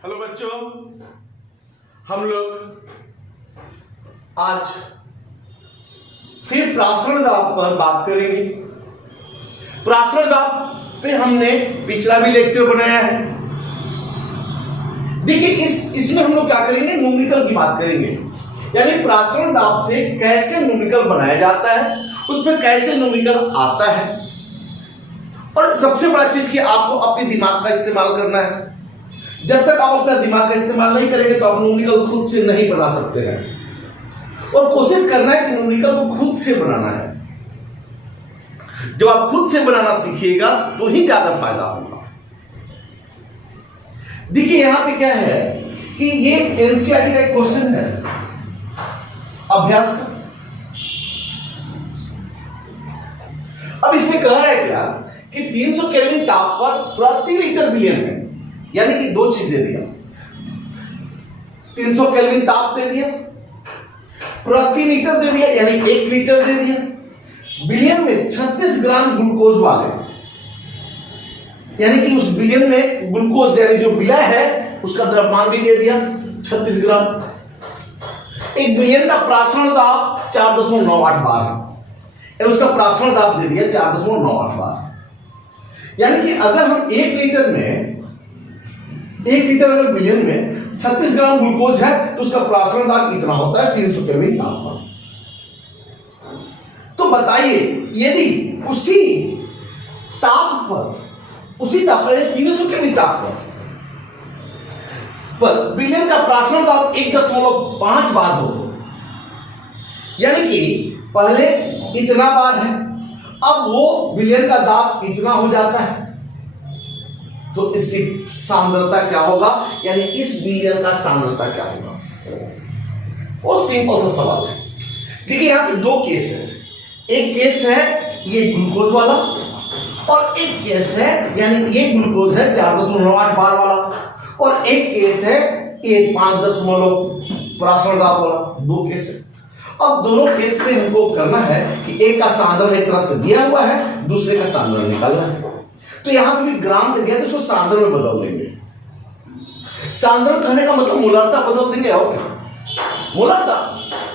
Hello बच्चों, हम लोग आज फिर प्रासरण दाब पर बात करेंगे। प्रासरण दाब पे हमने पिछला भी लेक्चर बनाया है। देखिए इसमें हम लोग क्या करेंगे, न्यूमेरिकल की बात करेंगे, यानी प्रासरण दाब से कैसे न्यूमेरिकल बनाया जाता है, उसमें कैसे न्यूमेरिकल आता है, और सबसे बड़ा चीज कि आपको अपने दिमाग का इस्तेमाल करना है। जब तक आप अपना दिमाग का इस्तेमाल नहीं करेंगे तो आप न्यूमेरिकल खुद से नहीं बना सकते हैं, और कोशिश करना है कि न्यूमेरिकल को खुद से बनाना है। जब आप खुद से बनाना सीखिएगा तो ही ज्यादा फायदा होगा। देखिए यहां पे क्या है कि ये एनसीईआरटी का एक क्वेश्चन है अभ्यास का। अब इसमें कह रहा है क्या कि 300 केल्विन ताप पर प्रति लीटर विलयन में, यानी कि दो चीज दे दिया, 300 केल्विन ताप दे दिया, प्रति लीटर दे दिया यानी 1 लीटर दे दिया, विलयन में 36 ग्राम ग्लूकोज वाले, यानी कि उस विलयन में ग्लूकोज यानी जो विलय है उसका द्रव्यमान भी दे दिया 36 ग्राम। एक विलयन का प्रासरण दाब 4.98 बार, उसका प्रासरण दाब दे दिया 4.98 बार, यानी कि अगर हम 1 लीटर में 1 लीटर अगर विलयन में 36 ग्राम ग्लूकोज है तो उसका प्रासरण दाब कितना होता है, 300 केल्विन ताप पर। तो बताइए यदि उसी ताप पर 300 केल्विन ताप पर विलयन का प्रासरण दाब 1.5 बार हो, यानी कि पहले इतना बार है, अब वो विलयन का दाब इतना हो जाता है, तो इसकी सांद्रता क्या होगा, यानी इस विलयन का सांद्रता क्या होगा। वो सिंपल सा सवाल है। देखिए यहां पे दो केस है, एक केस है ये ग्लूकोज वाला, और एक केस है यानी ये ग्लूकोज है 4.98 बार वाला, और एक केस है ये 5 प्रासरण दाब वाला। दो केस है। अब दोनों केस में हमको करना है कि एक का सांद्रण एक तरह से दिया हुआ है, दूसरे का सांद्रण निकालना है। तो यहां पे भी ग्राम में दिया तो उसको सांद्रण में बदल देंगे। सांद्रण कहने का मतलब मोलारता बदल देंगे, और क्या मोलारता।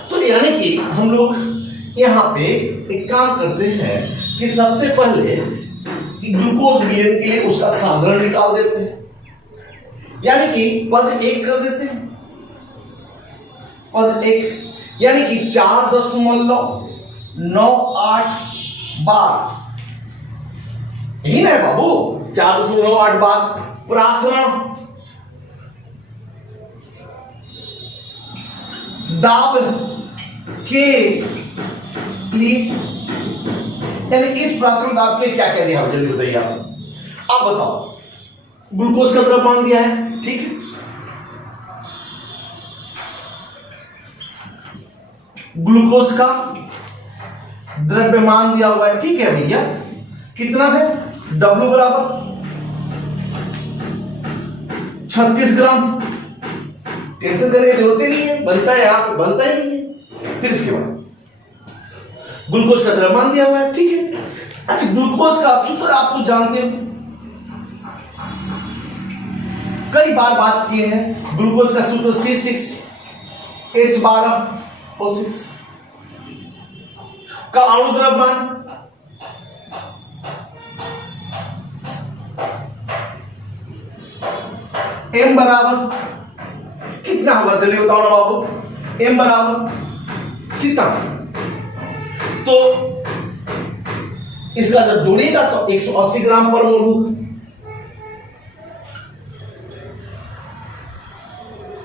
तो यानी कि हम लोग यहां पे एक काम करते हैं कि सबसे पहले कि ग्लूकोज विलयन के लिए उसका सांद्रण निकाल देते हैं, यानी कि पद 1 कर देते हैं। पद 1 यानी कि 4.98 बार, यही ना है बाबू, 4.98 बार प्रासरण दाब के लिए, यानी इस प्रासरण दाब के क्या क्या दिया, जल्दी बताइए आप बताओ। ग्लूकोज का द्रव्यमान दिया है, ठीक है, ग्लूकोज का द्रव्यमान दिया हुआ है, ठीक है भैया, कितना है, W बराबर 36 ग्राम। टेंशन करने की जरूरत ही नहीं है, बनता है यहाँ पे, बनता ही नहीं है। फिर इसके बाद ग्लूकोज का द्रव्यमान दिया हुआ है, ठीक है। अच्छा, ग्लूकोज का सूत्र आप तो जानते हो, कई बार बात किए हैं। ग्लूकोज का सूत्र C6H12O6 का अणु द्रव्यमान M बराबर कितना होगा, जल्दी बताओ ना बाबू। M बराबर कितना, तो इसका जब जोड़िएगा तो 180 ग्राम पर मोल।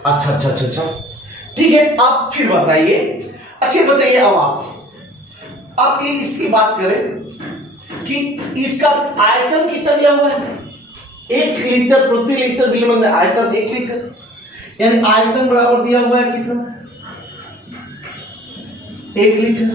अच्छा, ठीक है। आप फिर बताइए, अच्छे बताइए, अब आप ये इसकी बात करें कि इसका आयतन कितना दिया हुआ है, 1 लीटर प्रति लीटर विलयन में आयतन 1 लीटर, यानी आयतन बराबर दिया हुआ है कितना, 1 लीटर।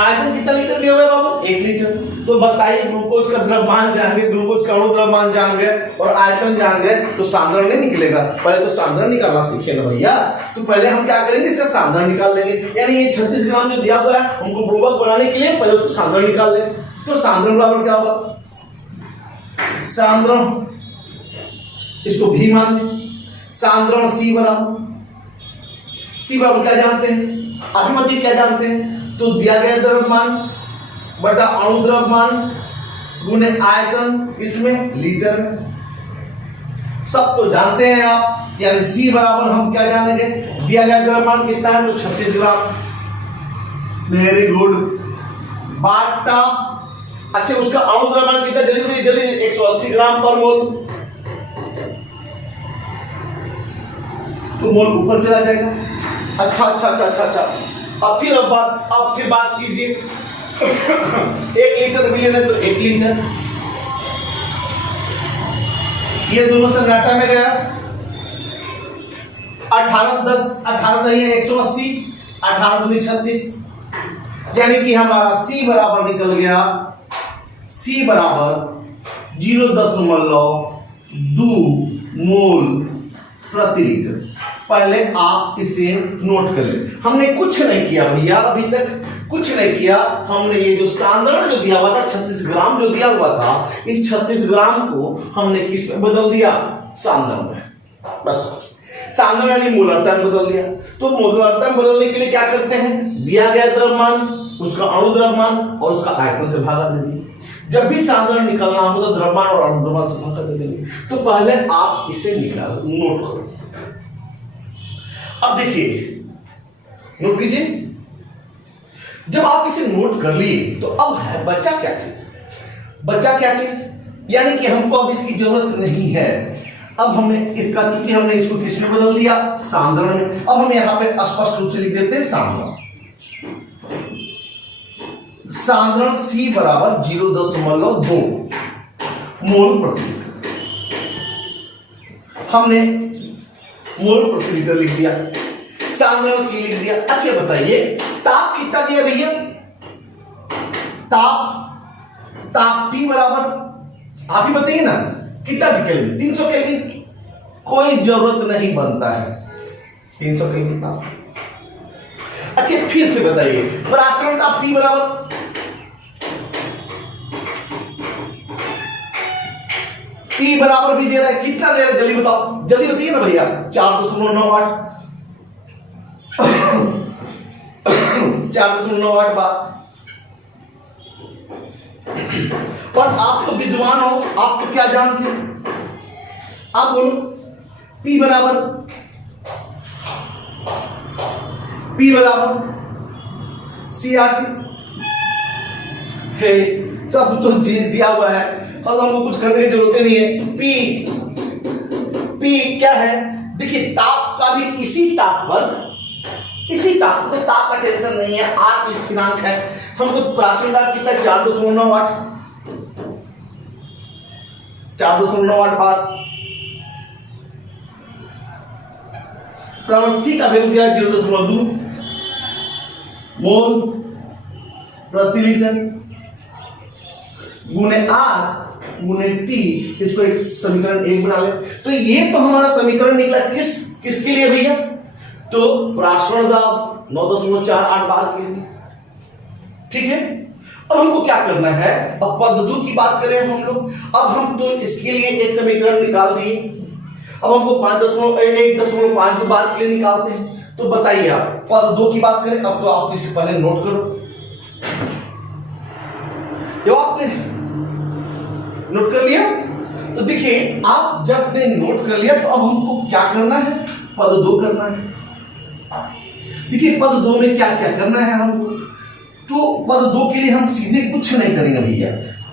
आयतन कितना लीटर दिया हुआ है बाबू, 1 लीटर। तो बताइए ग्लूकोज का द्रव्यमान जान गए, ग्लूकोज का अणु द्रव्यमान जान गए और आयतन जान गए, तो सांद्रण नहीं निकलेगा। पहले तो सांद्रण निकालना सीखे ना भैया। तो पहले हम क्या करेंगे, इसका सांद्रण निकाल लेंगे, यानी ये 36 ग्राम जो दिया हुआ है हमको बुड़बक बनाने के लिए पहले उसको सांद्रण निकाल लें। तो सांद्रण बराबर क्या होगा, सांद्रण इसको भी मान लें। सांद्रण C बराबर क्या जानते हैं, अभिमति क्या जानते हैं, तो दिया गया द्रव्यमान बटा अणु द्रव्यमान गुणे आयतन, इसमें लीटर में, सब तो जानते हैं आप। यानी C बराबर हम क्या जानेंगे, दिया गया द्रव्यमान कितना है, तो 36 ग्राम। Very good. बाटा, अच्छा उसका अणु द्रव्यमान कितना, जल्दी जल्दी 180 ग्राम पर मोल, तो मोल ऊपर चला जाएगा। अच्छा अच्छा अच्छा अच्छा अच्छा। अब फिर बात कीजिए 1 लीटर मिलियन है तो 1 लीटर, ये दोनों से नाटा में गया। 18 नहीं है 180, 18 दूनी 36, यानी कि हमारा C बराबर निकल गया, C बराबर 0.2 मोल प्रति लीटर। पहले आप इसे नोट कर लें। हमने कुछ नहीं किया भैया, अभी तक कुछ नहीं किया। हमने ये जो सांद्रण जो दिया हुआ था 36 ग्राम जो दिया हुआ था, इस 36 ग्राम को हमने किस में बदल दिया, सांद्रण में। बस सांद्रण यानी मोलरता में बदल दिया। तो मोलरता में बदलने के लिए क्या करते हैं, दिया गया द्रव्यमान, उसका अणु द्रव्यमान और उसका आयतन से भागा दे दिए। जब भी सांद्रण निकालना हो तो द्रव्यमान और अणु द्रव्यमान से भागा दे देंगे। तो पहले आप इसे निकालो, नोट करो। अब देखिए, नोट कीजिए। जब आप इसे नोट कर लिए तो अब है बचा क्या चीज, यानी कि हमको अब इसकी जरूरत नहीं है। अब हमने इसका, चूंकि हमने इसको किस में बदल दिया, सांद्रण में। अब हम यहां पे स्पष्ट रूप से लिख देते हैं सांद्रण C बराबर 0.2 मोल प्रति लीटर। हमने मोल प्रति लीटर लिख दिया, सांद्रण C लिख दिया। अच्छा बताइए ताप कितना दिया भैया, ताप T बराबर आप ही बताइए ना, कितना केल्विन, 300 केल्विन। कोई जरूरत नहीं बनता है 300 केल्विन ताप। अच्छा फिर से बताइए परासरण ताप T बराबर, T बराबर भी दे रहा है, कितना दे रहा है जल्दी बताओ, जल्दी बताइए ना भैया। 4.98 4.98 बार। और आप तो विद्वान हो, आप तो क्या जानते हो, आप बोलो P बराबर CRT है, सब तो दिया हुआ है और हमको कुछ करने की जरूरत नहीं है। P क्या है, देखिए ताप का भी इसी ताप तो ताप का टेंशन नहीं है, R तो स्थिरांक है। हमको प्राचीन ताप कितना 4.98 बार। प्रमाण C का वैल्यू दिया 0.2 मोल प्रति लीटर गुणे R गुणे T। इसको एक समीकरण 1 बना ले। तो ये तो हमारा समीकरण निकला किसके लिए भैया, तो प्रासरण दाब 9.48 बार के लिए। ठीक है, अब हमको क्या करना है, अब पद 2 की बात करें हम लोग। अब हम तो इसके लिए एक समीकरण निकाल दिए, अब हमको 1.52 बार के लिए निकालते हैं। तो बताइए आप पद 2 की बात करें। अब तो आप इसे पहले नोट करो, जब आपने नोट कर लिया तो देखिए, आप जब ने नोट कर लिया तो अब हमको क्या करना है, पद 2 करना है। देखिए पद 2 में क्या क्या करना है हमको, तो पद 2 के लिए हम सीधे कुछ नहीं करेंगे भैया,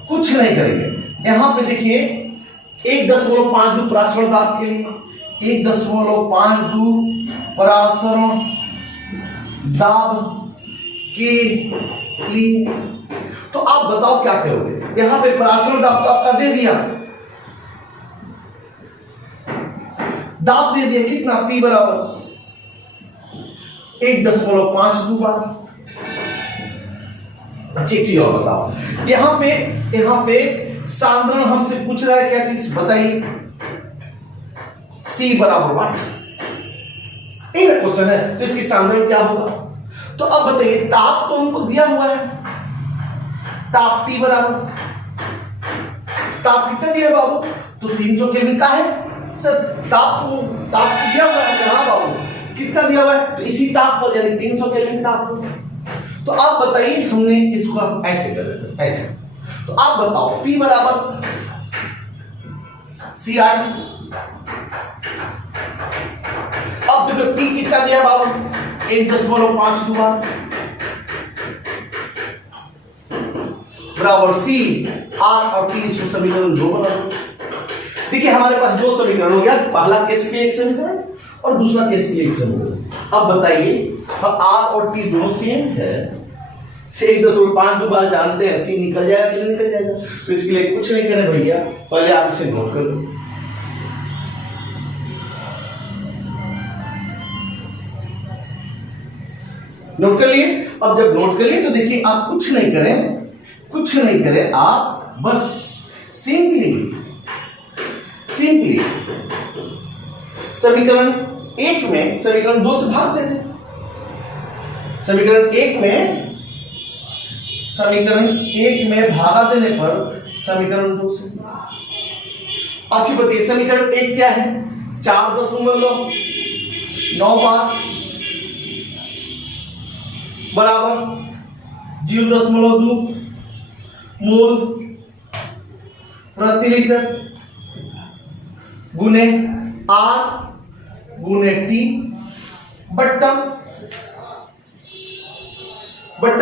कुछ नहीं करेंगे। यहां पे देखिए 1.52 परासरण दाब के लिए, 1.52 परासरण दाब के लिए। तो आप बताओ क्या करोगे, यहां पे परासरण दाब तो आपका दे दिया, दाब दे दिया कितना, P बराबर 1.52 बार। अच्छी चीज और बताओ, यहां पे सांद्रण हमसे पूछ रहा है क्या चीज बताइए, C बराबर वाट, एक क्वेश्चन है, तो इसकी सांद्रण क्या होगा। तो अब बताइए ताप तो हमको दिया हुआ है, ताप T बराबर, ताप कितना दिया है बाबू, तो 300 केल्विन का है, सर ताप दिया हुआ है। हाँ बाबू, कितना दिया हुआ है? तो इसी ताप पर, यानी 300 केल्विन ताप पर। तो आप बताइए, हमने इसको ऐसे कर देते, ऐसे। तो आप बताओ P बराबर CRT। अब देखो P कितना दिया बाबू? 1.5 बार बराबर C R और T। इसको समीकरण 2 बना दो। देखिए हमारे पास दो समीकरण हो गया, पहला केस के लिए एक समीकरण और दूसरा केस के लिए एक समीकरण। अब बताइए, हम R और T दोनों सेम है, 1.5 बार जानते हैं, C निकल जाएगा कि नहीं निकल जाएगा? तो इसके लिए कुछ नहीं करें भैया, पहले आप इसे नोट कर लो। नोट कर लिए? अब जब नोट कर लिए तो देखिए आप कुछ नहीं करें, आप बस सिंपली समीकरण 1 में समीकरण 2 से भाग देते। समीकरण 1 में भागा देने पर समीकरण 2 से। अच्छी बताइए, समीकरण 1 क्या है? 4.9 बार बराबर 0.2 मोल प्रति लीटर गुने R गुने T बट्टा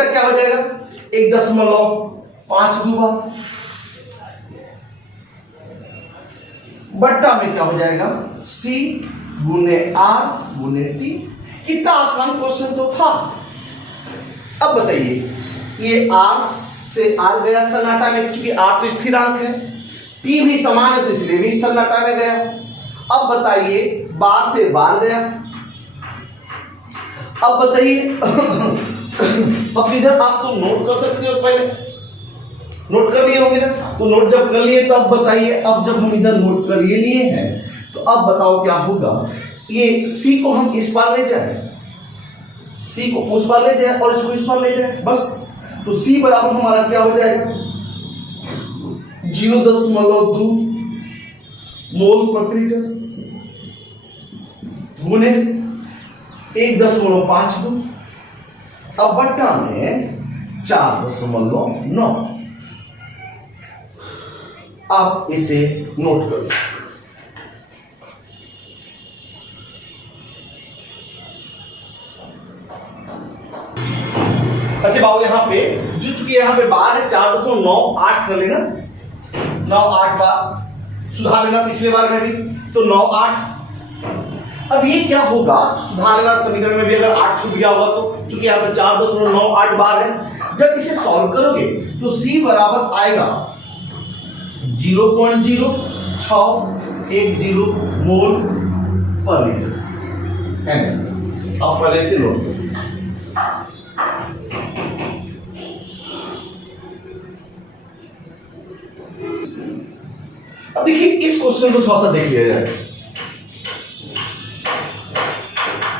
क्या हो जाएगा? 1.52 बार बट्टा में क्या हो जाएगा? C गुने R गुने T। कितना आसान क्वेश्चन तो था। अब बताइए, ये R से R गया सन्नाटा में, क्योंकि R तो स्थिरांक है, T भी समान है तो इसलिए भी सन्नाटा में गया। अब बताइए, बार से बार गया। अब बताइए अब इधर आप तो नोट कर सकते हो, पहले नोट कर लिए होंगे ना, तो नोट जब कर लिए तो अब बताइए, अब जब हम इधर नोट कर ये लिए हैं तो अब बताओ क्या होगा? ये C को हम इस पार ले जाए, C को उस पार ले जाए और इसको इस पार ले जाए, बस। तो C बराबर हमारा क्या हो जाएगा? 0.2 मोल प्रति लीटर गुने 1.52 अब बट्टा में 4.9। आप इसे नोट करो। अच्छा बाबू, यहां पे जो चूंकि यहां पे बार है 4.98 कर लेना, 9-8 बार सुधार लेना, पिछले बार में भी तो 9-8। अब ये क्या होगा? सुधार लेना समीकरण में भी अगर 8 छूट गया होगा तो, चूंकि यहाँ पे 4.98 बार है, जब इसे सॉल्व करोगे तो C बराबर आएगा 0.0610 मोल पर लीटर। आप पहले से नोट करो। अब देखिए इस क्वेश्चन को थोड़ा सा देख लिया जाए।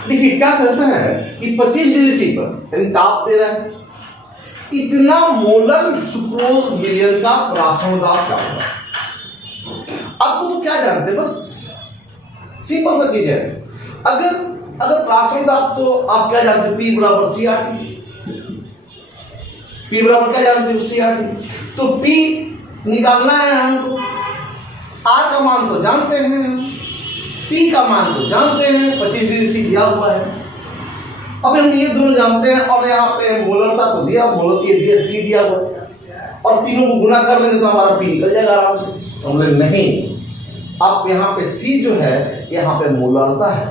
देखिए क्या कहता है कि 25 डिग्री C पर यानी ताप दे रहा है, इतना मोलर सुक्रोज विलयन का प्रासंगिक दाब क्या होगा? आपको तो क्या जानते हैं, बस सिंपल सा चीज है। अगर प्रासंगिक दाब तो आप क्या जानते हैं? P बराबर CRT। P बराबर क्या जानते हो? CRT। तो P निकालना है हमको, R का मान तो जानते हैं, T का मान तो जानते हैं, 25 डिग्री C दिया हुआ है। अब हम ये दोनों जानते हैं और यहाँ पे मोलरता तो दिया, मोलर ये दिया, C दिया हुआ है, और तीनों को गुना कर लेंगे तो हमारा P निकल जाएगा आराम से। तो हम बोले नहीं, अब यहाँ पे C जो है यहाँ पे मोलरता है,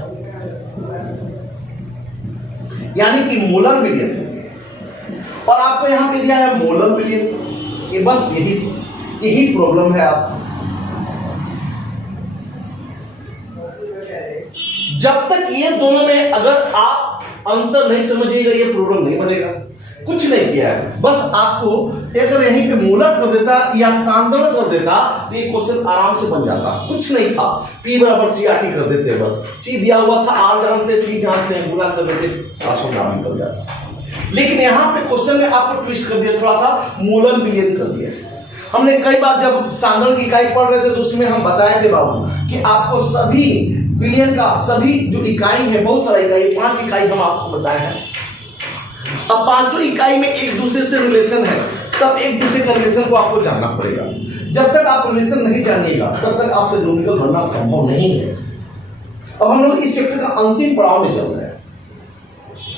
यानी कि मोलर विलयन, और आपको यहाँ पे दिया है मोलर विलयन। ये बस यही प्रॉब्लम है। आप जब तक ये दोनों में अगर आप अंतर नहीं समझिएगा ये प्रॉब्लम नहीं बनेगा। कुछ नहीं किया है, बस आपको अगर यहीं पे मोलर कर देता या सांद्रण कर देता तो ये क्वेश्चन आराम से बन जाता। कुछ नहीं था, P बराबर CRT कर देते, बस C दिया हुआ था, R जानते, T जानते हैं, गुना कर देते, राशियों निकल जाता। लेकिन यहाँ पे क्वेश्चन में आपको ट्विस्ट कर दिया, थोड़ा सा मोलर विलयन कर दिया। हमने कई बार जब सांद्रण की इकाई पढ़ रहे थे तो उसमें हम बताए थे बाबू कि आपको सभी बिलियन का सभी जो इकाई है, बहुत सारा इकाई, 5 इकाई हम आपको बताए हैं। अब पांचों इकाई में एक दूसरे से रिलेशन है, सब एक दूसरे का रिलेशन को आपको जानना पड़ेगा। जब तक आप रिलेशन नहीं जानिएगा तब तक आपसे न्यूमेरिकल बनना संभव नहीं है। अब हम लोग इस चैप्टर का अंतिम पड़ाव में चल रहे हैं,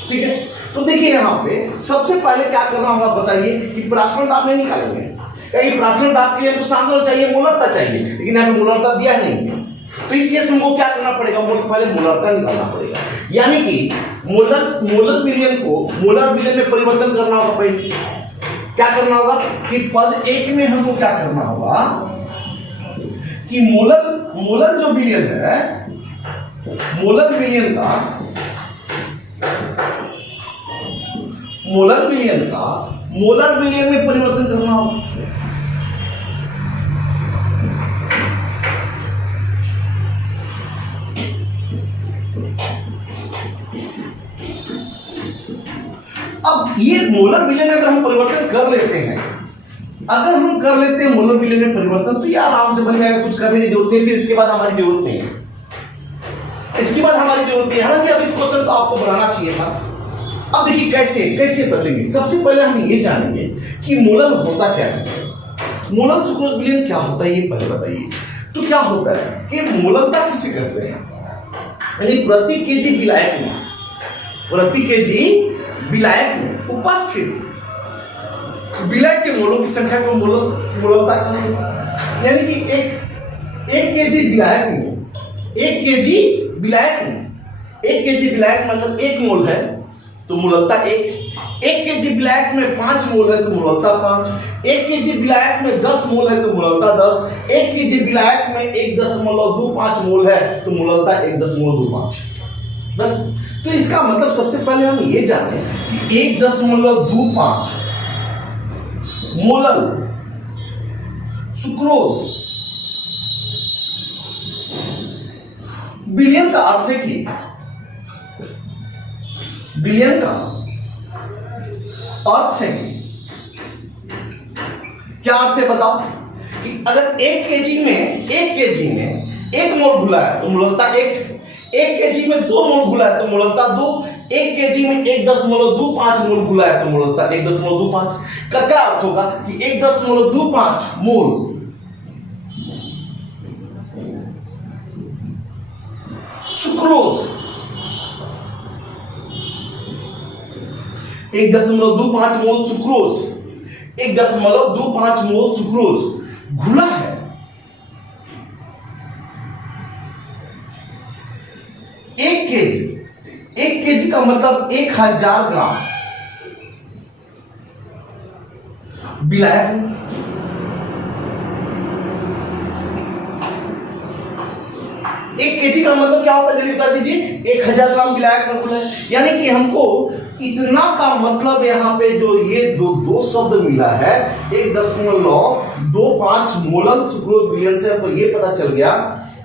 ठीक है। तो देखिए यहाँ पे सबसे पहले क्या करना होगा बताइए कि प्राचरण दाब नहीं निकालेंगे। कहीं प्राचरण दाब के लिए तो सांद्रण चाहिए, मोलरता चाहिए, लेकिन यहाँ पे मोलरता दिया नहीं है, तो इस केस में हमको क्या करना पड़ेगा, पहले मोलरता निकालना पड़ेगा। यानी कि मोलर बिलियन को मोलर बिलियन में परिवर्तन करना होगा। पहले क्या करना होगा कि पद 1 में हमको क्या करना होगा कि मोलर जो बिलियन है, मोलर बिलियन का मोलर बिलियन में परिवर्तन करना होगा। अब ये मोलर बिलियन में अगर हम परिवर्तन कर लेते हैं, मोलर बिलियन में परिवर्तन, तो ये आराम से बन जाएगा, कुछ करने की जरूरत नहीं। फिर इसके बाद हमारी जरूरत नहीं है, हालांकि अब इस क्वेश्चन को आपको बनाना चाहिए था। अब देखिए कैसे बदलेंगे। सबसे पहले हम ये जानेंगे कि मोलर होता क्या है, मोलर सुक्रोज बिलियन क्या होता है, ये पहले बताइए। तो क्या होता है कि मोलरता किसे करते हैं, यानी प्रति केजी विलायक में उपस्थित विलायक के मोलों की संख्या को मोलरता कहते हैं। यानी कि एक केजी विलायक मतलब 1 मोल है तो मोलरता 1 केजी विलायक में 5 मोल है तो मोलरता 5, 1 केजी विलायक में 10 मोल है तो मोलरता 10, 1 केजी विलायक में 1.25 मोल है तो मोलरता 1.25। बस। तो इसका मतलब सबसे पहले हम ये जाने कि 1.25 मोलर सुक्रोज बिलियन का अर्थ है कि क्या अर्थ है बताओ कि अगर 1 केजी में 1 मोल घुला है तो मोलरता 1 केजी में 2 मोल घुला है तो मोलरता 2, 1 केजी में 1.25 मोल घुला है तो मोलरता 1.25 का क्या अर्थ होगा कि 1.25 मोल सुक्रोज 1.25 मोल सुक्रोज 1.25 मोल सुक्रोज घुला है। 1 केजी का मतलब 1000 ग्राम विलायक। 1 केजी का मतलब क्या होता है जल्दी बता दीजिए, 1000 ग्राम विलायक में घुला है। यानी कि हमको इतना का मतलब यहाँ पे जो ये दो शब्द मिला है 1.25 मोलर सुक्रोज बिलियन से हमको ये पता चल गया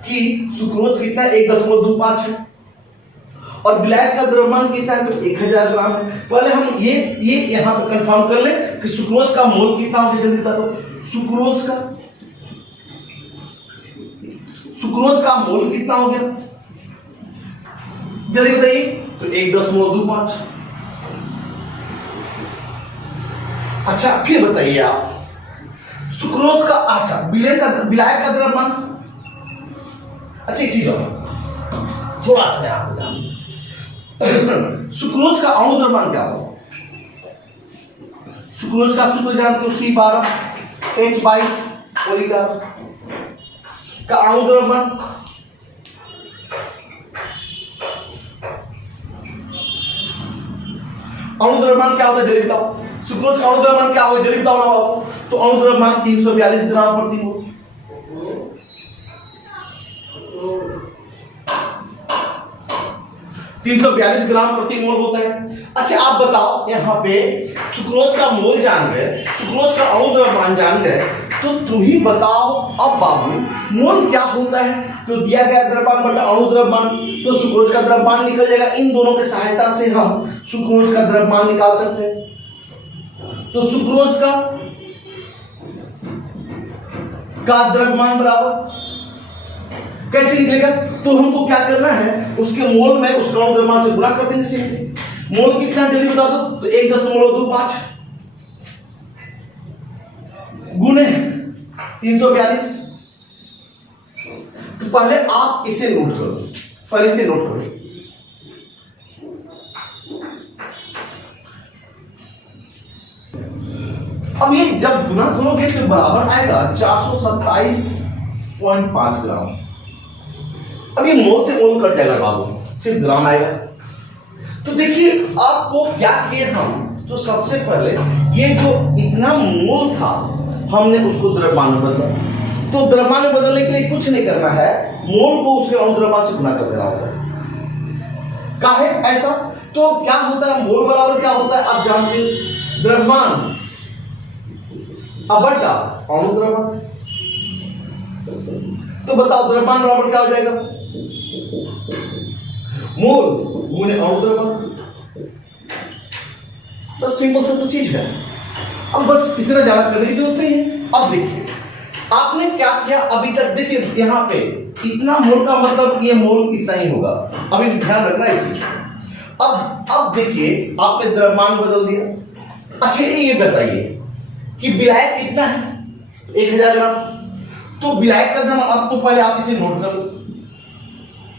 कि सुक्रोज कितना 1.25 है और विलायक का द्रव्यमान कितना है तो 1000 ग्राम है। पहले हम ये यहाँ पे कंफर्म कर ले कि सुक्रोज का मोल कितना होगा, जल्दी बता दो। सुक्रोज का मोल कितना हो गया जल्दी बताइए, तो 1.25। अच्छा फिर बताइए आप सुक्रोज का, अच्छा विलायक का द्रव्यमान। अच्छा एक चीज थोड़ा सा यहां पर सुक्रोज का अणु द्रव्यमान क्या होगा, सुक्रोज का सूत्र जानते हो C12H22 पॉलीकार का अणु द्रव्यमान क्या होता है जल्दी बताओ। सुक्रोज का अणु द्रव्यमान क्या होगा जल्दी बताओ ना बाबू। तो अणु द्रव्यमान 342 ग्राम प्रति मोल। 342 ग्राम प्रति मोल होता है। अच्छा आप बताओ यहाँ पे सुक्रोज का मोल जान गए, सुक्रोज का अणु द्रव्यमान जान गए, तो तुम ही बताओ अब बाबू मोल क्या होता है। तो दिया गया द्रव्यमान बटा अणु द्रव्यमान, तो सुक्रोज का द्रव्यमान निकल जाएगा। इन दोनों की सहायता से हम सुक्रोज का द्रव्यमान निकाल सकते हैं। तो सुक्रोज का का द्रव्यमान बराबर कैसे निकलेगा? तो हमको क्या करना है, उसके मोल में उस अणु द्रव्यमान से गुणा कर देंगे सिंपली। मोल कितना जल्दी बता दो, तो 1.25 गुने 342। तो पहले आप इसे नोट करो, पहले इसे नोट करो। अब ये जब गुना करोगे तो बराबर आएगा 427.5 ग्राम। अब ये मोल से मोल कट जाएगा बाबू, सिर्फ ग्राम आएगा। तो देखिए आपको क्या किए हम, तो सबसे पहले ये जो इतना मोल था हमने उसको द्रव्यमान में बदला। तो द्रव्यमान में बदलने के लिए कुछ नहीं करना है, मोल को उसके अणु द्रव्यमान से गुना कर देना होगा। काहे ऐसा? तो क्या होता है, मोल बराबर क्या होता है आप जानते हैं, द्रव्यमान बटा अणु द्रव्यमान। तो बताओ द्रव्यमान बराबर क्या हो जाएगा, मोल गुने अणु द्रव्यमान। बस सिंपल सा तो चीज है। अब बस इतना ज्यादा करने की जरूरत नहीं है। अब देखिए आपने क्या किया अभी तक, देखिए यहां पे इतना मोल का मतलब ये मोल इतना ही होगा, अभी ध्यान रखना है इस चीज। अब देखिए आपने द्रव्यमान बदल दिया। अच्छा ये बताइए कि विलायक कितना है, 1000 ग्राम। तो विलायक का द्रव्यमान, अब तो पहले आप इसे नोट कर लो,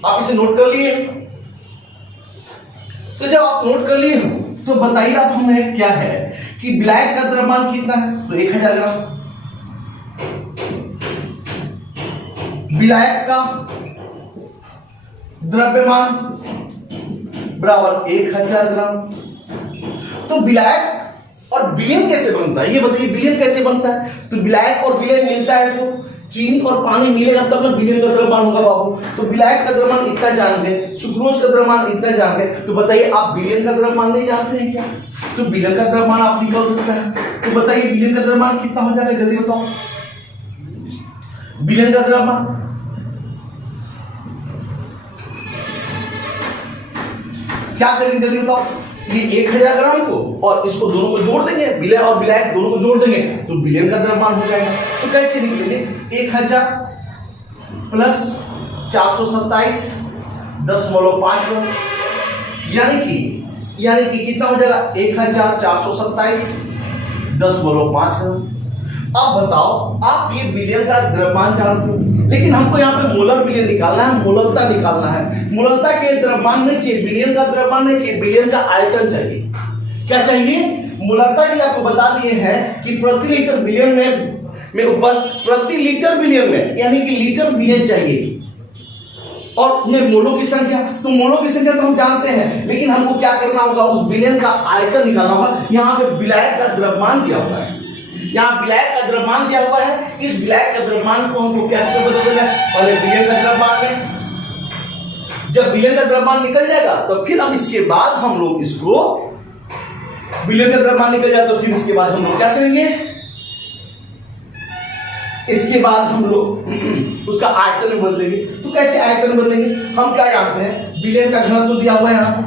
आप इसे नोट कर लिए। तो जब आप नोट कर लिए हो तो बताइए आप हमें क्या है कि विलायक का द्रव्यमान कितना है, तो 1000 ग्राम। विलायक का द्रव्यमान बराबर 1000 ग्राम। तो विलायक और विलयन कैसे बनता है ये बताइए, विलयन कैसे बनता है? तो विलायक और विलयन मिलता है तो चीनी और पानी मिलेगा तब ना विलयन का द्रव्यमान होगा बाबू। तो विलायक का द्रव्यमान इतना जान गए, सुक्रोज का द्रव्यमान इतना जान गए, तो बताइए आप विलयन का द्रव्यमान नहीं जानते हैं क्या? तो विलयन का द्रव्यमान आप निकाल सकता है। तो बताइए विलयन का द्रव्यमान कितना हो जाएगा, जल्दी बताओ। विलयन का द्रव्यमान क्या करेंगे जल्दी बताओ। ये 1000 ग्राम को और इसको दोनों को जोड़ देंगे, विलय और विलायक दोनों को जोड़ देंगे तो विलयन का द्रव्यमान हो जाएगा। तो कैसे निकलेंगे, 1000 प्लस 427.5 यानी कि कितना हो जाएगा, 1427.5 ग्राम। अब बताओ आप ये विलयन का द्रव्यमान जानते हो, लेकिन हमको यहाँ पे मोलर विलयन निकालना है, मोलरता निकालना है। मोलरता के द्रव्यमान नहीं चाहिए, विलयन का द्रव्यमान नहीं चाहिए, विलयन का आयतन चाहिए। क्या चाहिए? मोलरता के लिए आपको बता दिए हैं कि प्रति लीटर विलयन में उपस्थित, प्रति लीटर विलयन में यानी कि लीटर विलयन चाहिए, और में मोलों की संख्या। तो मोलों की संख्या तो हम जानते हैं, लेकिन हमको क्या करना होगा, उस विलयन का आयतन निकालना होगा। यहाँ पे विलायक का द्रव्यमान दिया हुआ है, यहाँ विलायक का द्रव्यमान दिया हुआ है। इस विलायक का द्रव्यमान को हमको कैसे बदलना है, पहले विलयन का द्रव्यमान में। जब विलयन का द्रव्यमान निकल जाएगा तो फिर अब इसके बाद हम लोग इसको, विलयन का द्रव्यमान निकल जाए तो फिर इसके बाद हम लोग क्या करेंगे, इसके बाद हम लोग उसका आयतन में बदलेंगे। तो कैसे आयतन बदलेंगे, हम क्या जानते हैं, विलयन का घनत्व तो दिया हुआ है यहाँ पर,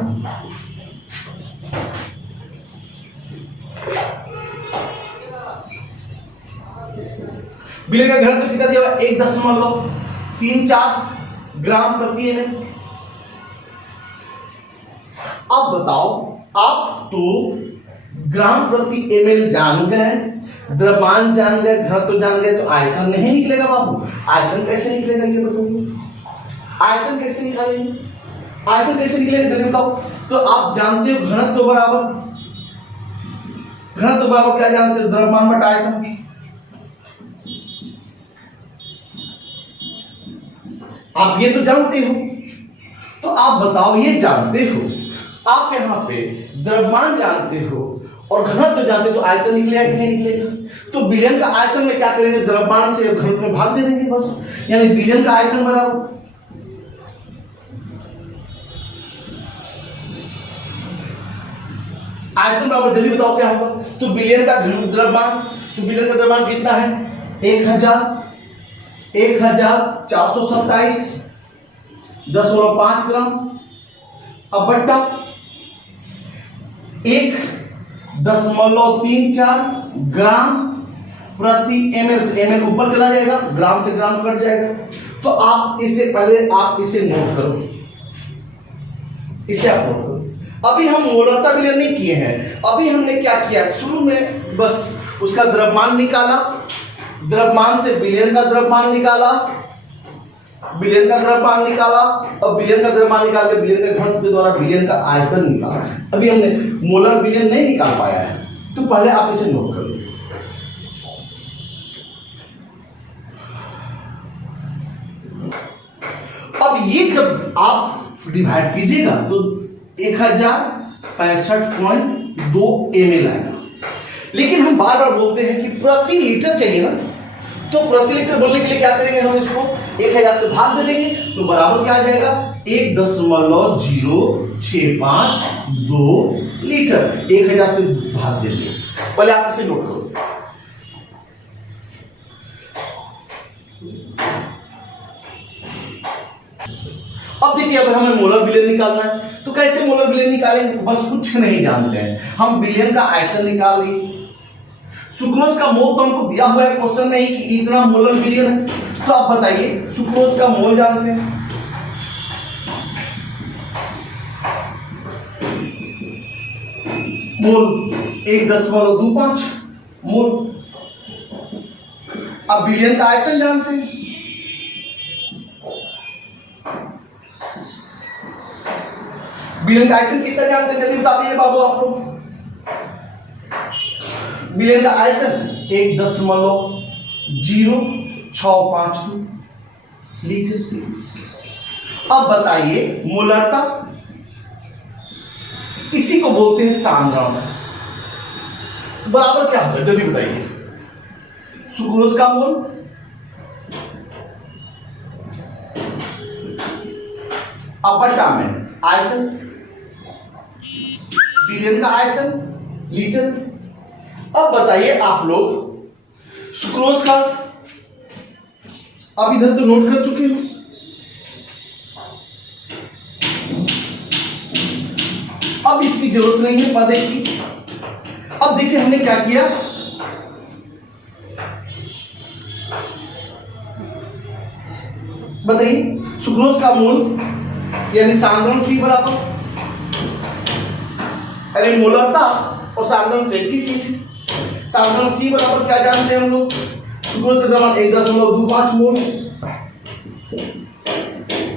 विलयन का घनत्व कितना दिया हुआ है, 1.34 ग्राम प्रति एमएल। अब बताओ आप तो ग्राम प्रति एमएल जान गए, द्रव्यमान जान गए, घनत्व जान गए, तो आयतन नहीं निकलेगा बाबू। आयतन कैसे निकलेगा ये बताइए, आयतन कैसे निकालेंगे, आयतन कैसे निकलेगा जल्दी बताओ। तो आप जानते हो घनत्व बराबर क्या जानते हो, द्रव्यमान बटा आयतन। आप ये तो जानते हो, तो आप बताओ ये जानते हो, आप यहाँ पे द्रव्यमान जानते हो और घनत्व जानते हो, तो आयतन निकलेगा कि नहीं निकलेगा। तो विलयन का आयतन में क्या करेंगे, द्रव्यमान से घनत्व में भाग दे देंगे बस, यानी विलयन का आयतन बराबर आयतन बराबर, जल्दी बताओ क्या होगा। तो विलयन का द्रव्यमान, तो विलयन का द्रव्यमान कितना है, 1427.5 ग्राम, अब बट्टा 1.34 ग्राम प्रति ml, ml ऊपर चला जाएगा, ग्राम से ग्राम कट जाएगा। तो आप इसे पहले आप इसे नोट करो, इसे आप नोट करो। अभी हम मोलरता विलयन नहीं किए हैं, अभी हमने क्या किया, शुरू में बस उसका द्रव्यमान निकाला, द्रव्यमान से विलयन का द्रव्यमान निकाला, विलयन का द्रव्यमान निकाला, और विलयन का द्रव्यमान निकाल के विलयन का घनत्व के द्वारा विलयन का आयतन निकाला। अभी हमने मोलर विलयन नहीं निकाल पाया है, तो पहले आप इसे नोट कर लो। अब ये जब आप डिवाइड कीजिएगा तो 1065.2 ml आएगा। लेकिन हम बार बार बोलते हैं कि प्रति लीटर चाहिए ना, तो प्रति लीटर बोलने के लिए क्या करेंगे, हम इसको 1000 से भाग दे देंगे, तो बराबर क्या आ जाएगा, 1.0652 लीटर। 1000 से भाग दे दिए। पहले आप इसे नोट करो। अब देखिए, अब हमें मोलर विलयन निकालना है, तो कैसे मोलर विलयन निकालेंगे, बस कुछ नहीं जानते हैं, हम विलयन का आयतन निकाल लिए। सुक्रोज का मोल तो हमको दिया हुआ है क्वेश्चन में ही कि इतना मोलर विलयन है, तो आप बताइए सुक्रोज का मोल जानते हैं, मोल 1.25 मोल। अब विलयन का आयतन जानते हैं, विलयन का आयतन कितना जानते हैं, जल्दी बता दीजिए बाबू आप लोग। विलयन का आयतन 1.0652 लीटर। अब बताइए मोलरता, इसी को बोलते हैं सांद्रण। बराबर क्या होगा, जल्दी बताइए। सुक्रोज का मोल बटा में आयतन, विलयन का आयतन लीटर। अब बताइए आप लोग सुक्रोज का, अब इधर तो नोट कर चुके हो, अब इसकी जरूरत नहीं है पदे की। अब देखिए हमने क्या किया, बताइए सुक्रोज का मोल यानी सांद्रण C बराबर, अरे मोलरता और सांद्रण एक ही चीज है। सांद्रण C बराबर क्या जानते हैं हम लोग, सुक्रोज का द्रव्यमान 1.25 मोल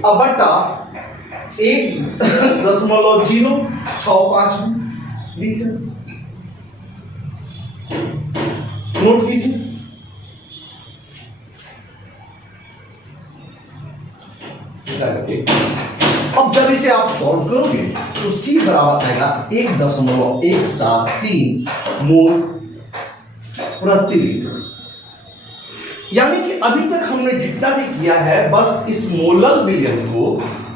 अब बटा 1.065 लीटर। नोट कीजिए। अब जब इसे आप सॉल्व करोगे तो C बराबर आएगा 1.173 मोल प्रति लीटर। यानी कि अभी तक हमने जितना भी किया है बस इस मोलर विलयन को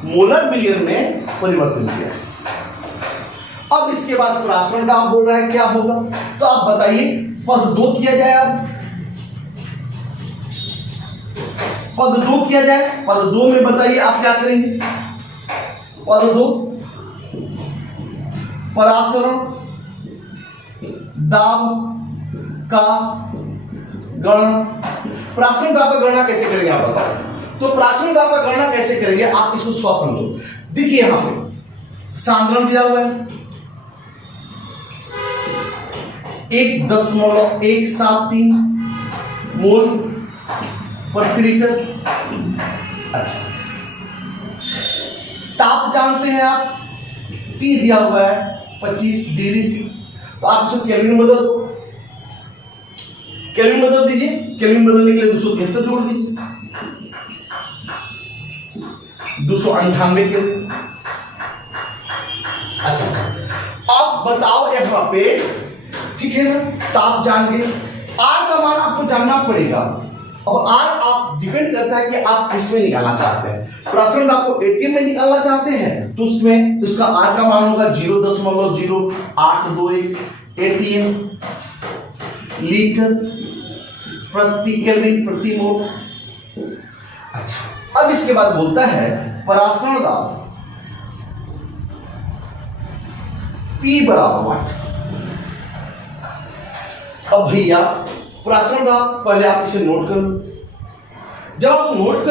मोलर विलयन में परिवर्तन किया है। अब इसके बाद प्रासरण का आप बोल रहा है क्या होगा, तो आप बताइए पद 2 किया जाए। अब पद 2 किया जाए, पद 2 में बताइए आप क्या करेंगे। पद 2 परासरण दाब का गणना। प्रासरण दाब का गणना कैसे करेंगे आप बताओ। तो प्रासरण दाब का गणना कैसे करेंगे, आप इसको स्व समझो। देखिए यहां पे सांद्रण दिया हुआ है 1.173 मोल प्रति लीटर। अच्छा, ताप जानते हैं आप, T दिया हुआ है 25 डिग्री C, तो आप इसको केल्विन बदल दो, केल्विन बदल दीजिए। केल्विन बदलने के लिए 273 जोड़ दीजिए, 298 केल्विन। अच्छा, अब बताओ यहाँ पे, ठीक है ना, ताप जान गए, R का मान आपको जानना पड़ेगा। अब R आप डिपेंड करता है कि आप किसमें निकालना चाहते हैं। प्रासरण आपको ATM में निकालना चाहते हैं तो उसमें उसका R का मान होगा 0.0821 ATM लीटर प्रति केल्विन प्रति मोल। अच्छा, अब इसके बाद बोलता है परासरण दाब P बराबर वाट। अब भैया प्रासरण दाब पहले आप इसे नोट कर लो। जब आप नोट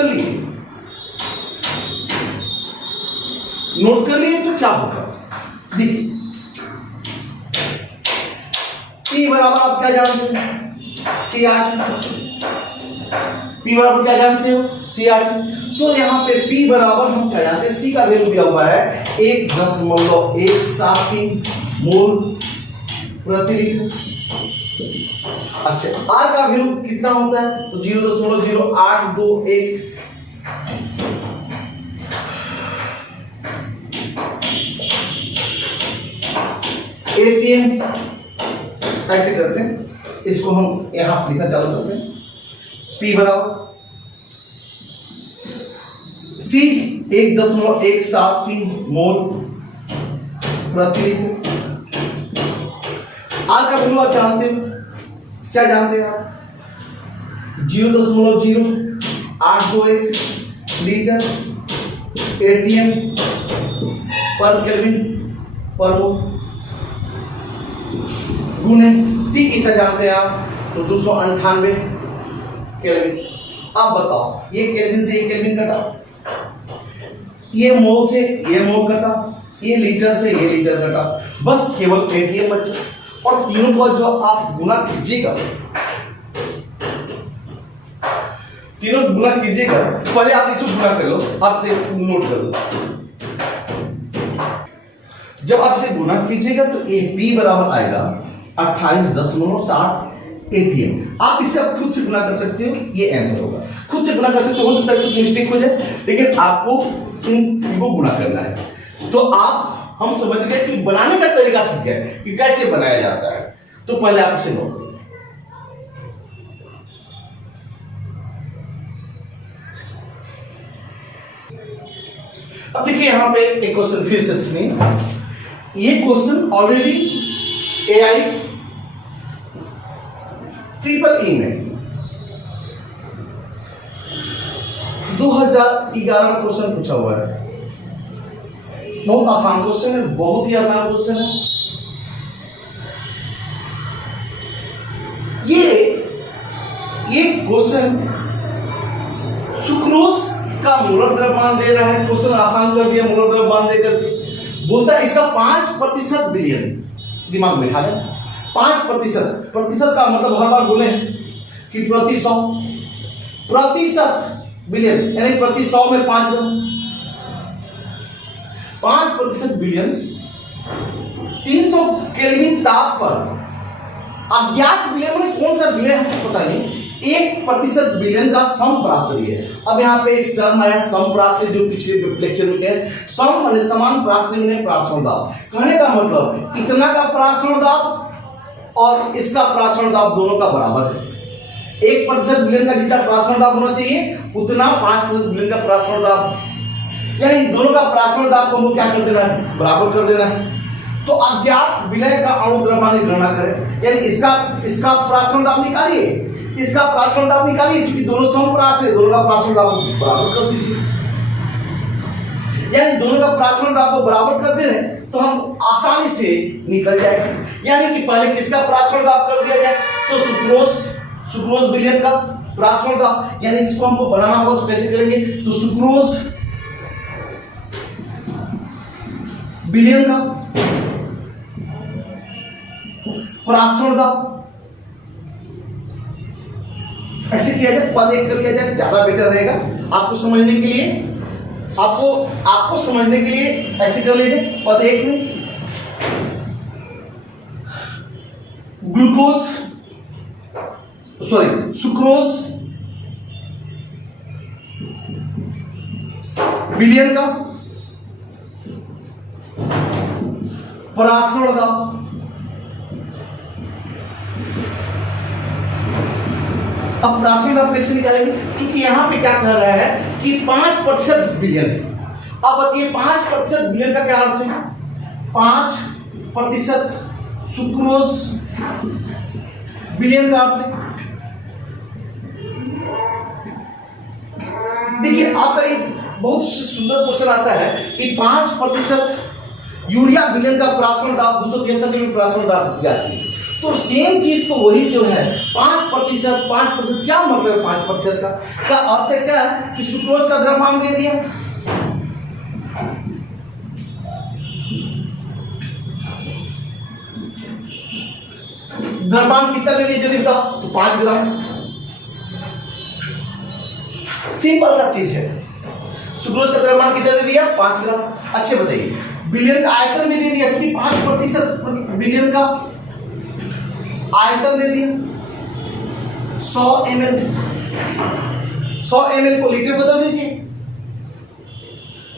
कर लिए तो क्या होगा, देखिए P बराबर आप क्या जानते हैं, CRT। P बराबर क्या जानते हो, CRT। तो यहाँ पे P बराबर हम क्या जानते हैं, C का वैल्यू दिया हुआ है 1.173 मोल प्रति लीटर। अच्छा, R का वैल्यू कितना होता है, तो 0.0821। ATM ऐसे करते हैं, इसको हम यहां से लिखना चालू करते हैं। P बराबर C 1.173 मोल प्रति लीटर। R का वैल्यू आप जानते हो, क्या जानते हैं आप, 0.0821 लीटर ATM पर केल्विन पर मोल गुणे T कितना जानते हैं आप, तो 298 केल्विन। अब बताओ, ये केल्विन से ये केल्विन कटा, ये मोल से ये मोल कटा, ये लीटर से ये लीटर कटा, बस केवल ATM बचा। और तीनों को जो आप गुना कीजिएगा, तीनों गुना कीजिएगा, पहले आप इसको गुना कर लो, आप नोट कर लो। जब आप इसे गुना कीजिएगा तो P बराबर आएगा 28.7 ATM। आप इसे आप खुद से गुना कर सकते हो, ये आंसर होगा। खुद से गुना कर सकते हो सकता है कुछ मिस्टेक हो जाए, लेकिन आपको इनको गुना करना है। तो आप हम समझ गए कि बनाने का तरीका सीख गए कि कैसे बनाया जाता है। तो पहले आप इसे नोट करो। अब देखिए यहां पे एक क्वेश्चन फिर से सुनिए। ये क्वेश्चन ऑलरेडी AI EEE में 2011 में क्वेश्चन पूछा हुआ है। बहुत आसान क्वेश्चन है, बहुत ही आसान क्वेश्चन है। ये क्वेश्चन सुक्रोज का मूलक द्रव्यमान दे रहा है। क्वेश्चन आसान कर दिया मूलक द्रव्यमान देकर के। बोलता है इसका 5% बिलियन, दिमाग में बिठा लें। 5%, प्रतिशत का मतलब हर बार बोले कि प्रति 100, प्रतिशत बिलियन यानी प्रति 100 में 5 ग्राम। 5% बिलियन 300 केल्विन ताप पर अज्ञात विलयन में कौन सा विलयन है पता नहीं। 1% बिलियन का समप्राशरी है। अब यहाँ पे एक टर्म आया समप्राशरी, जो पिछले लेक्चर में कहे सम माने समान, प्राशरी माने प्राशरण दाब। कहने का मतलब इतना का प्राशरण दाब और इसका प्राशरण दाब दोनों का बराबर है। 1% बिलियन का जितना प्राशरण दाब होना चाहिए उतना 5% बिलियन का प्राशरण दाब, यानी दोनों का प्राशरण दाब को हमको क्या कर देना है, बराबर कर देना है। तो अज्ञात विलय का अणु द्रव्यमान की गणना करें, यानी इसका प्राशरण दाब निकालिए, इसका प्राशरण दाब निकालिए, क्योंकि दोनों समप्राश है, दोनों का प्राशरण दाब बराबर कर दीजिए। यानी दोनों का प्राशरण दाब को बराबर कर दे तो हम आसानी से निकल जाएंगे। यानी कि पहले किसका प्राशरण दाब कर दिया जाए, तो सुक्रोज विलयन का प्राशरण दाब, यानी इसको हमको बनाना होगा तो कैसे करेंगे, तो सुक्रोज विलयन का प्राशरण दाब ऐसे किया जाए, पद एक कर लिया जाए, ज्यादा बेटर रहेगा आपको समझने के लिए। आपको समझने के लिए ऐसे कर लीजिए, पद एक में सुक्रोज विलयन का प्राशरण दाब, अब प्राशरण दाब कैसे निकालेंगे, क्योंकि यहां पे क्या कह रहा है कि 5% बिलियन है। अब बताइए 5% बिलियन का क्या अर्थ है, 5% सुक्रोज बिलियन का अर्थ है। देखिए आपका एक बहुत सुंदर क्वेश्चन आता है कि 5% यूरिया बिलियन का प्राशरण दाब 273 किलो प्राशरण दाब ज्ञात कीजिए। तो सेम चीज तो वही जो है 5%। 5% क्या मतलब है 5% का अर्थ है क्या कि सुक्रोज का द्रव्यमान दे दिया, द्रव्यमान कितना दे दिया जल्दी बताओ, तो 5 ग्राम। सिंपल सा चीज है, सुक्रोज का द्रव्यमान कितना दे दिया 5 ग्राम। अच्छे बताइए विलयन का आयतन भी दे दिया, क्योंकि 5% विलयन का आयतन दे दिया 100 ml। 100 ml को लीटर बदल दीजिए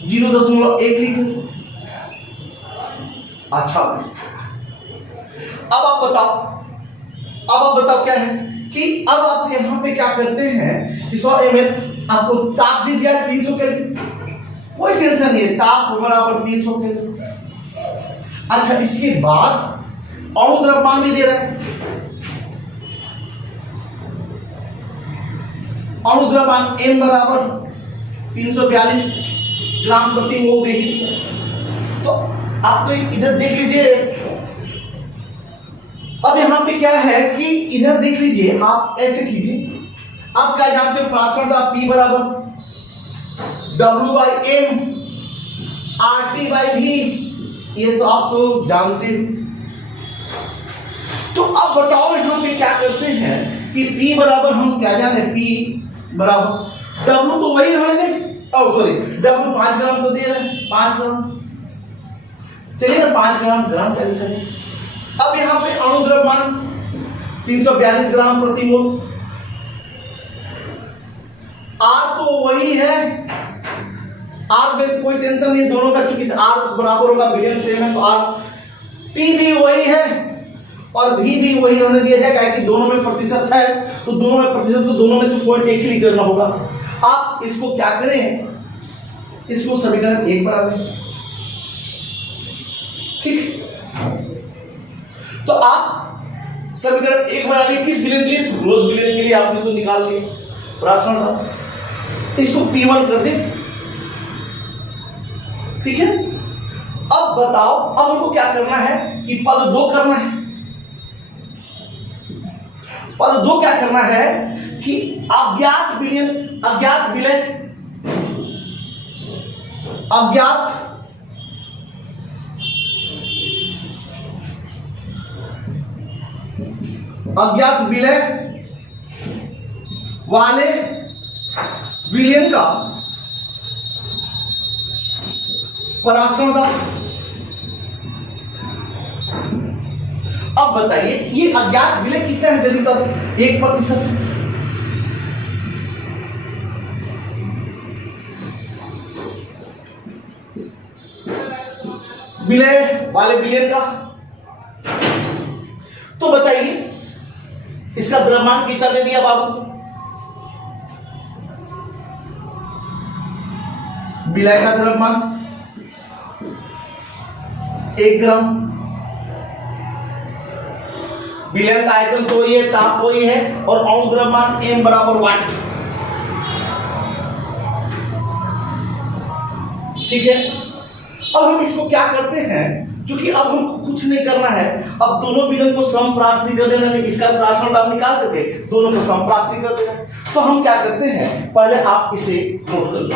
0.1 लीटर। अच्छा अब आप बताओ क्या है कि अब आप यहां पे क्या करते हैं कि 100 ml आपको ताप भी दिया 300 केल्विन, कोई टेंशन नहीं है, ताप बराबर 300 केल्विन। अच्छा इसके बाद अणु द्रव्यमान भी दे रहा है, अणु द्रव्यमान m बराबर 342 ग्राम प्रति मोल दे। तो आप तो इधर देख लीजिए, अब यहां पे क्या है कि इधर देख लीजिए, आप ऐसे कीजिए, आप क्या जानते हो प्राचरण दाब P बराबर W/m RT/v, ये तो आप तो जानते हो। तो अब बताओ यहां पे क्या करते हैं कि P बराबर हम क्या जाने, P बराबर W तो वही रहने दें, सॉरी W 5 ग्राम तो दे रहे हैं, 5 ग्राम, चलिए ना 5 ग्राम क्या लिखा है। अब यहां पे अणु द्रव्यमान 342 ग्राम प्रति मोल, R तो वही है, R में कोई टेंशन नहीं, दोनों का चूंकि R बराबर होगा विलयन सेम है तो R, T भी वही है और V भी वही रहने दिया जाएगा कि दोनों में प्रतिशत है, तो दोनों में प्रतिशत, तो दोनों में तो पॉइंट एक ही करना होगा। आप इसको क्या करें, इसको समीकरण 1 बना लें, ठीक। तो आप समीकरण 1 बना लिए, किस विलयन के लिए, सुक्रोज विलयन के लिए आपने तो निकाल लिया प्राचरण दाब, इसको P1 कर दे, ठीक है। अब बताओ, अब हमको क्या करना है कि पद 2 करना है। पद 2 क्या करना है कि अज्ञात विलय वाले विलयन का परासरण दाब। अब बताइए ये अज्ञात विलय कितना है जल्दी तब, 1%। विलय वाले विलयन का, तो बताइए इसका द्रव्यमान कितना दे दिया बाबू, विलय का द्रव्यमान 1 ग्राम, विलयन का आयतन तो वही है, ताप वही है, और अणु द्रव्यमान m बराबर वाट, ठीक है। अब हम इसको क्या करते हैं, क्योंकि अब हमको कुछ नहीं करना है, अब दोनों विलयन को समप्राशरी कर देना, इसका प्राचरण दाब निकाल करके दोनों को समप्राशरी कर देना। तो हम क्या करते हैं, पहले आप इसे नोट कर लो।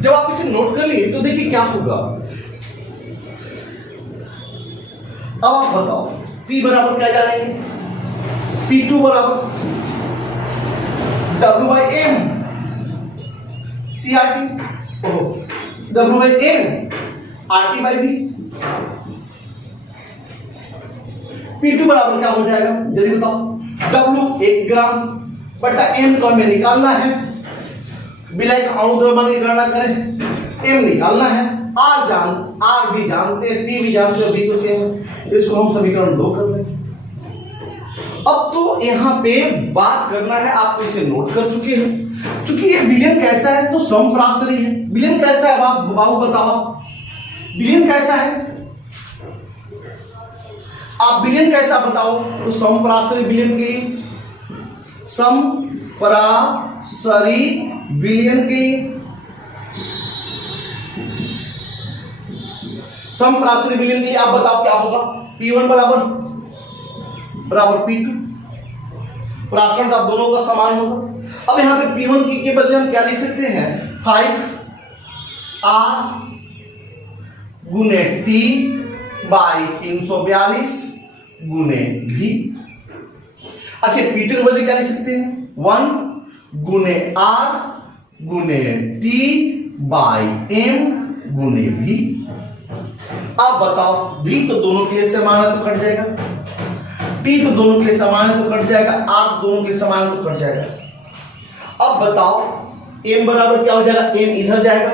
जब आप इसे नोट कर लिए तो देखिए क्या होगा। अब आप बताओ P बराबर क्या जानेंगे, P2 बराबर W/m CRT, W/m RT/v। P2 बराबर क्या हो जाएगा जल्दी बताओ, W 1 ग्राम बटा m को हमें निकालना है, विलय का अणु द्रव्यमान की गणना करें, m निकालना है, R भी जानते हैं, T भी जानते हैं, V तो सेम है, इसको हम समीकरण 2 कर लेंगे। अब तो यहाँ पे बात करना है, आप इसे नोट कर चुके हैं, क्योंकि ये विलयन कैसा है तो समप्राशरी है। विलयन कैसा है बाबू बताओ, विलयन कैसा है, आप विलयन कैसा बताओ, तो समप्राशरी विलयन के लिए, समप्राशरी विलयन के लिए समप्राचीन विलयन के लिए आप बताओ क्या होगा, P1 बराबर P2, प्राचरण दाब दोनों का समान होगा। अब यहां पे P1 के बदले हम क्या लिख सकते हैं, 5R गुने T बाई 342 गुने V। अच्छा P2 के बदले क्या लिख सकते हैं, 1 गुने R गुने T बाई M गुने V। अब बताओ V तो दोनों के लिए समान है तो कट जाएगा, T तो दोनों के लिए समान है तो कट जाएगा, R दोनों के लिए समान है तो कट जाएगा। अब बताओ M बराबर क्या हो जाएगा, M इधर जाएगा,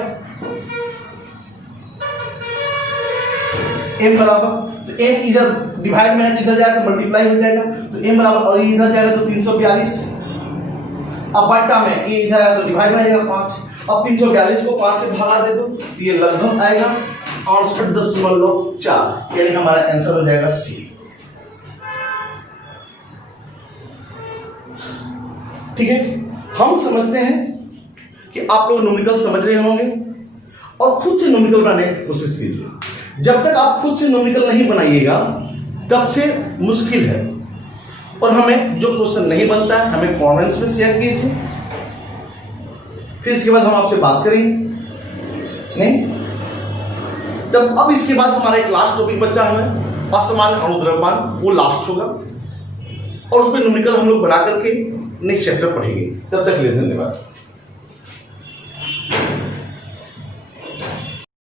M बराबर तो M इधर डिवाइड में है, इधर जाएगा तो मल्टीप्लाई हो जाएगा, तो M बराबर और ये इधर जाएगा तो 342। अब बट्टा में ये इधर आएगा तो डिवाइड में आ जाएगा 5। अब 342 को 5 से भागा दे दो तो ये लगभग आएगा 68.4, यानी हमारा आंसर हो जाएगा सी। ठीक है, हम समझते हैं कि आप लोग न्यूमेरिकल समझ रहे होंगे और खुद से न्यूमेरिकल बनाने की कोशिश कीजिए। जब तक आप खुद से न्यूमेरिकल नहीं बनाइएगा तब से मुश्किल है, और हमें जो क्वेश्चन नहीं बनता है हमें कमेंट्स में शेयर कीजिए, फिर इसके बाद हम आपसे बात करेंगे। नहीं तब अब इसके बाद हमारा एक लास्ट टॉपिक बचा है असमान अनुद्रव्यमान, वो लास्ट होगा और उस पर न्यूमेरिकल हम लोग बना करके नेक्स्ट चैप्टर पढ़ेंगे। तब तक के लिए धन्यवाद।